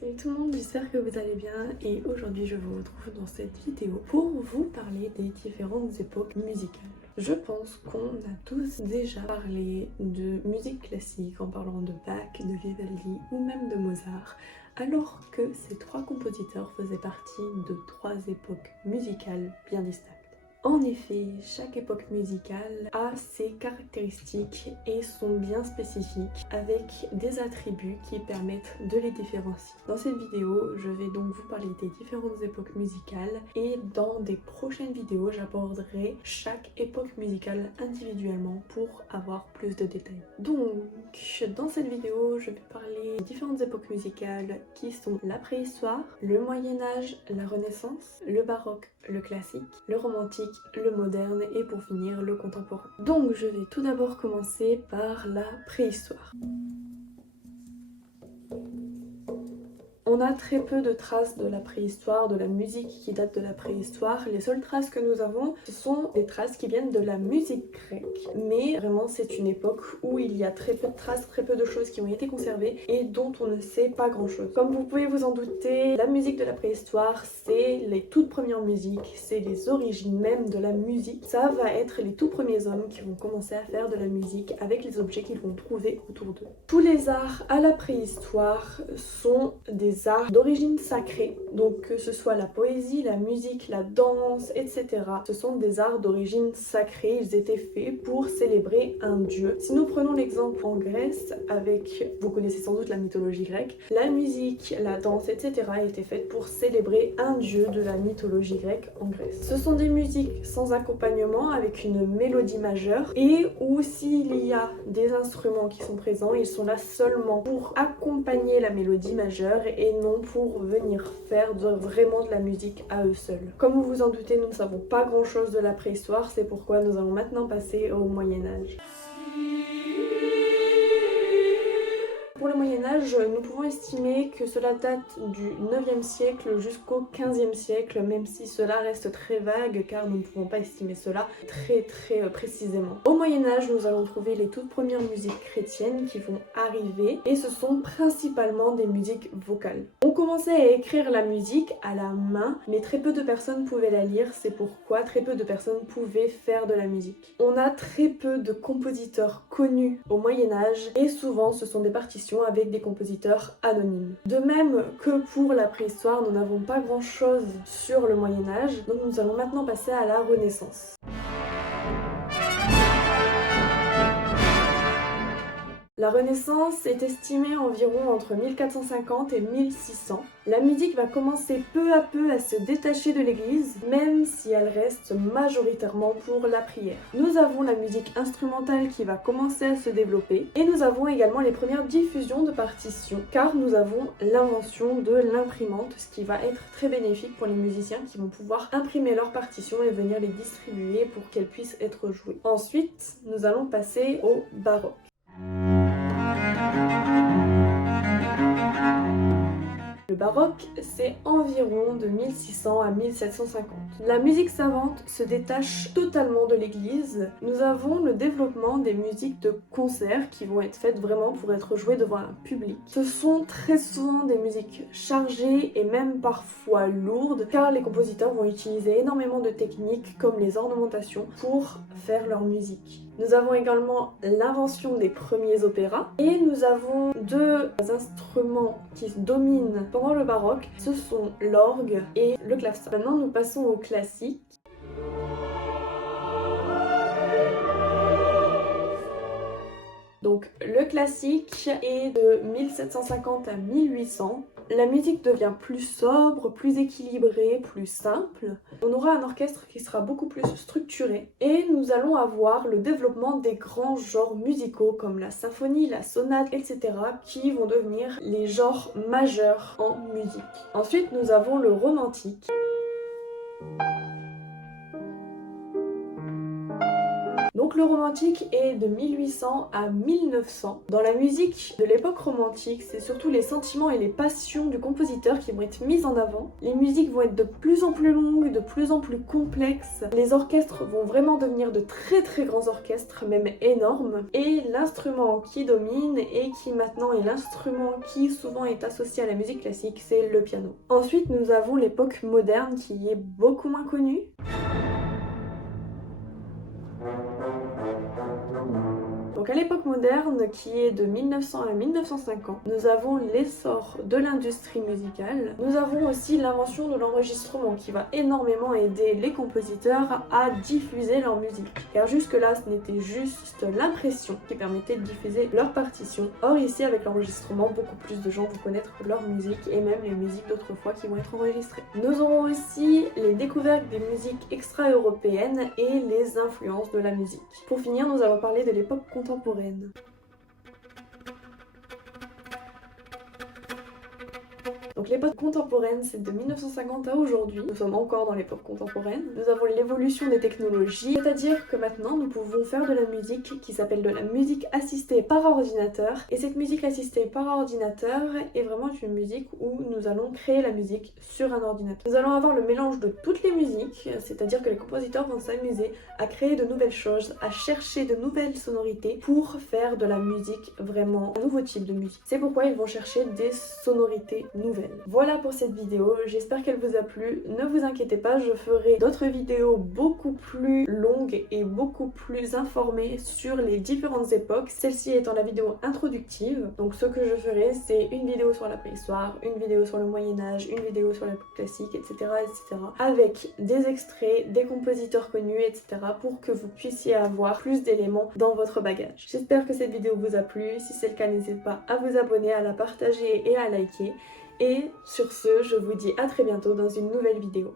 Salut tout le monde, j'espère que vous allez bien et aujourd'hui je vous retrouve dans cette vidéo pour vous parler des différentes époques musicales. Je pense qu'on a tous déjà parlé de musique classique en parlant de Bach, de Vivaldi ou même de Mozart, alors que ces trois compositeurs faisaient partie de trois époques musicales bien distinctes. En effet, chaque époque musicale a ses caractéristiques et sont bien spécifiques avec des attributs qui permettent de les différencier. Dans cette vidéo, je vais donc vous parler des différentes époques musicales et dans des prochaines vidéos, j'aborderai chaque époque musicale individuellement pour avoir plus de détails. Donc, dans cette vidéo, je vais parler des différentes époques musicales qui sont la préhistoire, le Moyen-Âge, la Renaissance, le baroque, le classique, le romantique, le moderne et pour finir le contemporain. Donc je vais tout d'abord commencer par la préhistoire. On a très peu de traces de la préhistoire, de la musique qui date de la préhistoire. Les seules traces que nous avons, ce sont des traces qui viennent de la musique grecque. Mais vraiment, c'est une époque où il y a très peu de traces, très peu de choses qui ont été conservées et dont on ne sait pas grand-chose. Comme vous pouvez vous en douter, la musique de la préhistoire, c'est les toutes premières musiques, c'est les origines même de la musique. Ça va être les tout premiers hommes qui vont commencer à faire de la musique avec les objets qu'ils vont trouver autour d'eux. Tous les arts à la préhistoire sont des arts d'origine sacrée, donc que ce soit la poésie, la musique, la danse, etc. Ce sont des arts d'origine sacrée, ils étaient faits pour célébrer un dieu. Si nous prenons l'exemple en Grèce, avec, vous connaissez sans doute la mythologie grecque, la musique, la danse, etc. étaient faites pour célébrer un dieu de la mythologie grecque en Grèce. Ce sont des musiques sans accompagnement, avec une mélodie majeure, et où s'il y a des instruments qui sont présents, ils sont là seulement pour accompagner la mélodie majeure et non pour venir faire vraiment de la musique à eux seuls. Comme vous vous en doutez, nous ne savons pas grand chose de la préhistoire, c'est pourquoi nous allons maintenant passer au Moyen-Âge. Pour le Moyen-Âge, nous pouvons estimer que cela date du 9e siècle jusqu'au 15e siècle, même si cela reste très vague car nous ne pouvons pas estimer cela très précisément. Au Moyen-Âge, nous allons trouver les toutes premières musiques chrétiennes qui vont arriver et ce sont principalement des musiques vocales. On commençait à écrire la musique à la main, mais très peu de personnes pouvaient la lire, c'est pourquoi très peu de personnes pouvaient faire de la musique. On a très peu de compositeurs connus au Moyen-Âge et souvent ce sont des partitions avec des compositeurs anonymes. De même que pour la préhistoire, nous n'avons pas grand chose sur le Moyen-Âge, donc nous allons maintenant passer à la Renaissance. La Renaissance est estimée environ entre 1450 et 1600. La musique va commencer peu à peu à se détacher de l'église, même si elle reste majoritairement pour la prière. Nous avons la musique instrumentale qui va commencer à se développer, et nous avons également les premières diffusions de partitions, car nous avons l'invention de l'imprimante, ce qui va être très bénéfique pour les musiciens qui vont pouvoir imprimer leurs partitions et venir les distribuer pour qu'elles puissent être jouées. Ensuite, nous allons passer au baroque. Le baroque, c'est environ de 1600 à 1750. La musique savante se détache totalement de l'église. Nous avons le développement des musiques de concert qui vont être faites vraiment pour être jouées devant un public. Ce sont très souvent des musiques chargées et même parfois lourdes car les compositeurs vont utiliser énormément de techniques comme les ornementations pour faire leur musique. Nous avons également l'invention des premiers opéras et nous avons deux instruments qui dominent pendant le baroque, ce sont l'orgue et le clavecin. Maintenant nous passons au classique. Donc le classique est de 1750 à 1800. La musique devient plus sobre, plus équilibrée, plus simple. On aura un orchestre qui sera beaucoup plus structuré. Et nous allons avoir le développement des grands genres musicaux comme la symphonie, la sonate, etc. qui vont devenir les genres majeurs en musique. Ensuite, nous avons le romantique. Donc Donc le romantique est de 1800 à 1900. Dans la musique de l'époque romantique, c'est surtout les sentiments et les passions du compositeur qui vont être mis en avant. Les musiques vont être de plus en plus longues, de plus en plus complexes. Les orchestres vont vraiment devenir de très très grands orchestres, même énormes. Et l'instrument qui domine et qui maintenant est l'instrument qui souvent est associé à la musique classique, c'est le piano. Ensuite, nous avons l'époque moderne qui est beaucoup moins connue. Donc à l'époque moderne, qui est de 1900 à 1950, nous avons l'essor de l'industrie musicale. Nous avons aussi l'invention de l'enregistrement qui va énormément aider les compositeurs à diffuser leur musique. Car jusque-là, ce n'était juste l'impression qui permettait de diffuser leur partition. Or ici, avec l'enregistrement, beaucoup plus de gens vont connaître leur musique et même les musiques d'autrefois qui vont être enregistrées. Nous aurons aussi les découvertes des musiques extra-européennes et les influences de la musique. Pour finir, nous allons parler de l'époque contemporaine. Donc l'époque contemporaine, c'est de 1950 à aujourd'hui. Nous sommes encore dans l'époque contemporaine. Nous avons l'évolution des technologies, c'est-à-dire que maintenant nous pouvons faire de la musique qui s'appelle de la musique assistée par ordinateur. Et cette musique assistée par ordinateur est vraiment une musique où nous allons créer la musique sur un ordinateur. Nous allons avoir le mélange de toutes les musiques, c'est-à-dire que les compositeurs vont s'amuser à créer de nouvelles choses, à chercher de nouvelles sonorités pour faire de la musique vraiment un nouveau type de musique. C'est pourquoi ils vont chercher des sonorités nouvelles. Voilà pour cette vidéo, j'espère qu'elle vous a plu. Ne vous inquiétez pas, je ferai d'autres vidéos beaucoup plus longues et beaucoup plus informées sur les différentes époques, celle-ci étant la vidéo introductive. Donc ce que je ferai, c'est une vidéo sur la préhistoire, une vidéo sur le Moyen-Âge, une vidéo sur l'époque classique, etc., etc. avec des extraits, des compositeurs connus, etc. pour que vous puissiez avoir plus d'éléments dans votre bagage. J'espère que cette vidéo vous a plu, si c'est le cas, n'hésitez pas à vous abonner, à la partager et à liker. Et sur ce, je vous dis à très bientôt dans une nouvelle vidéo.